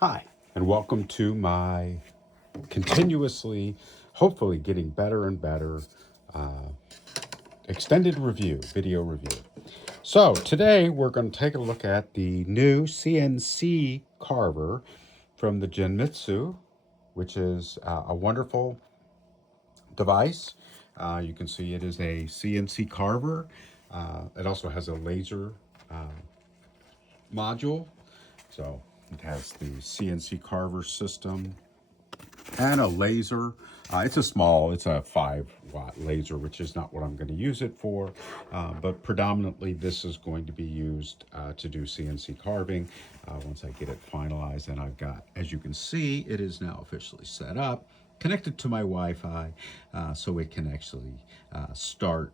Hi, and welcome to my continuously, hopefully getting better and better extended review, video review. So today we're going to take a look at the new CNC carver from the Genitsu, which is a wonderful device. You can see it is a CNC carver. It also has a laser module. So it has the CNC carver system and a laser. It's a 5-watt laser, which is not what I'm going to use it for, but predominantly this is going to be used to do CNC carving once I get it finalized. And I've got, as you can see, it is now officially set up, connected to my Wi-Fi, so it can actually start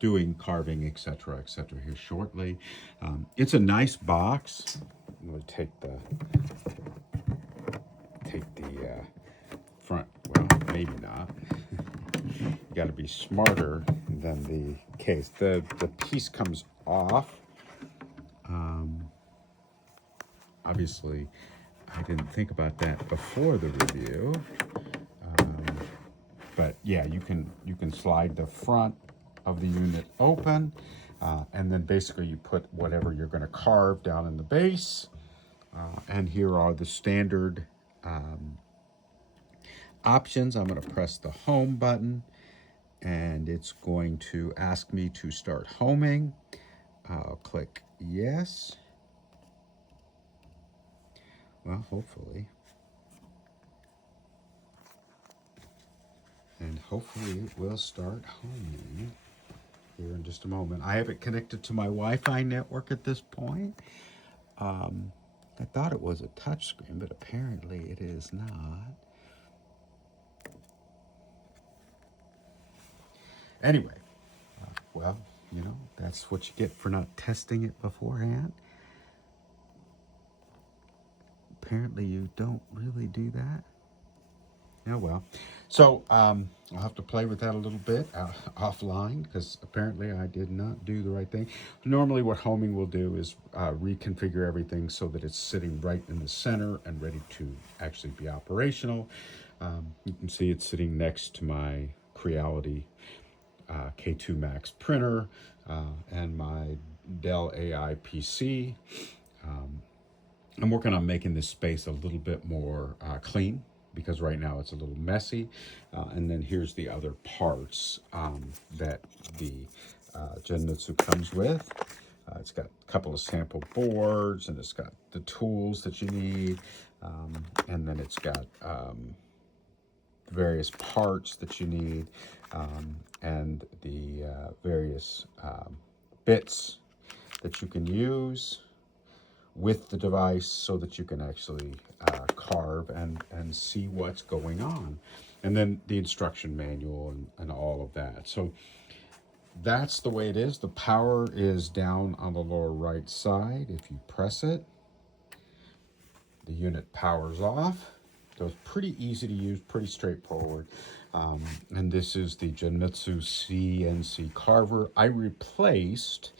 doing carving, etc., here shortly. It's a nice box. I'm going to take the front, well, maybe not. You got to be smarter than the case. The piece comes off. Obviously, I didn't think about that before the review. But yeah, you can slide the front of the unit open, and then basically you put whatever you're going to carve down in the base. And here are the standard options. I'm going to press the home button and it's going to ask me to start homing. I'll click yes. Well, hopefully. And hopefully it will start homing here in just a moment. I have it connected to my Wi-Fi network at this point. I thought it was a touch screen, but apparently it is not. Anyway, well, you know, that's what you get for not testing it beforehand. Apparently you don't really do that. Oh, well. So I'll have to play with that a little bit offline, because apparently I did not do the right thing. Normally what homing will do is reconfigure everything so that it's sitting right in the center and ready to actually be operational. You can see it's sitting next to my Creality K2 Max printer and my Dell AI PC. I'm working on making this space a little bit more clean, because right now it's a little messy. And then here's the other parts that the Genitsu comes with. It's got a couple of sample boards, and it's got the tools that you need. And then it's got various parts that you need, and the various bits that you can use with the device so that you can actually carve and see what's going on. And then the instruction manual and all of that. So that's the way it is. The power is down on the lower right side. If you press it, the unit powers off. So it's pretty easy to use, pretty straightforward. And this is the Genitsu CNC carver. I replaced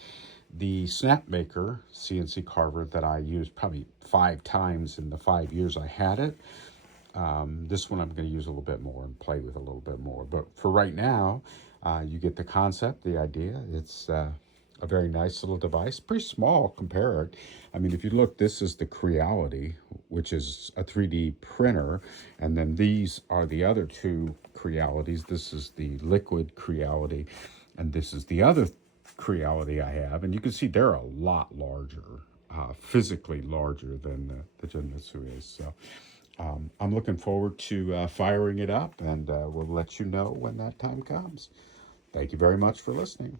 the Snapmaker CNC carver that I used probably 5 times in the 5 years I had it. This one I'm going to use a little bit more and play with a little bit more. But for right now, you get the concept, the idea. It's a very nice little device, pretty small compared. I mean, if you look, this is the Creality, which is a 3D printer. And then these are the other two Crealities. This is the Liquid Creality, and this is the other Creality I have. And you can see they're a lot larger, physically larger than the Genitsu is. So I'm looking forward to firing it up, and we'll let you know when that time comes. Thank you very much for listening.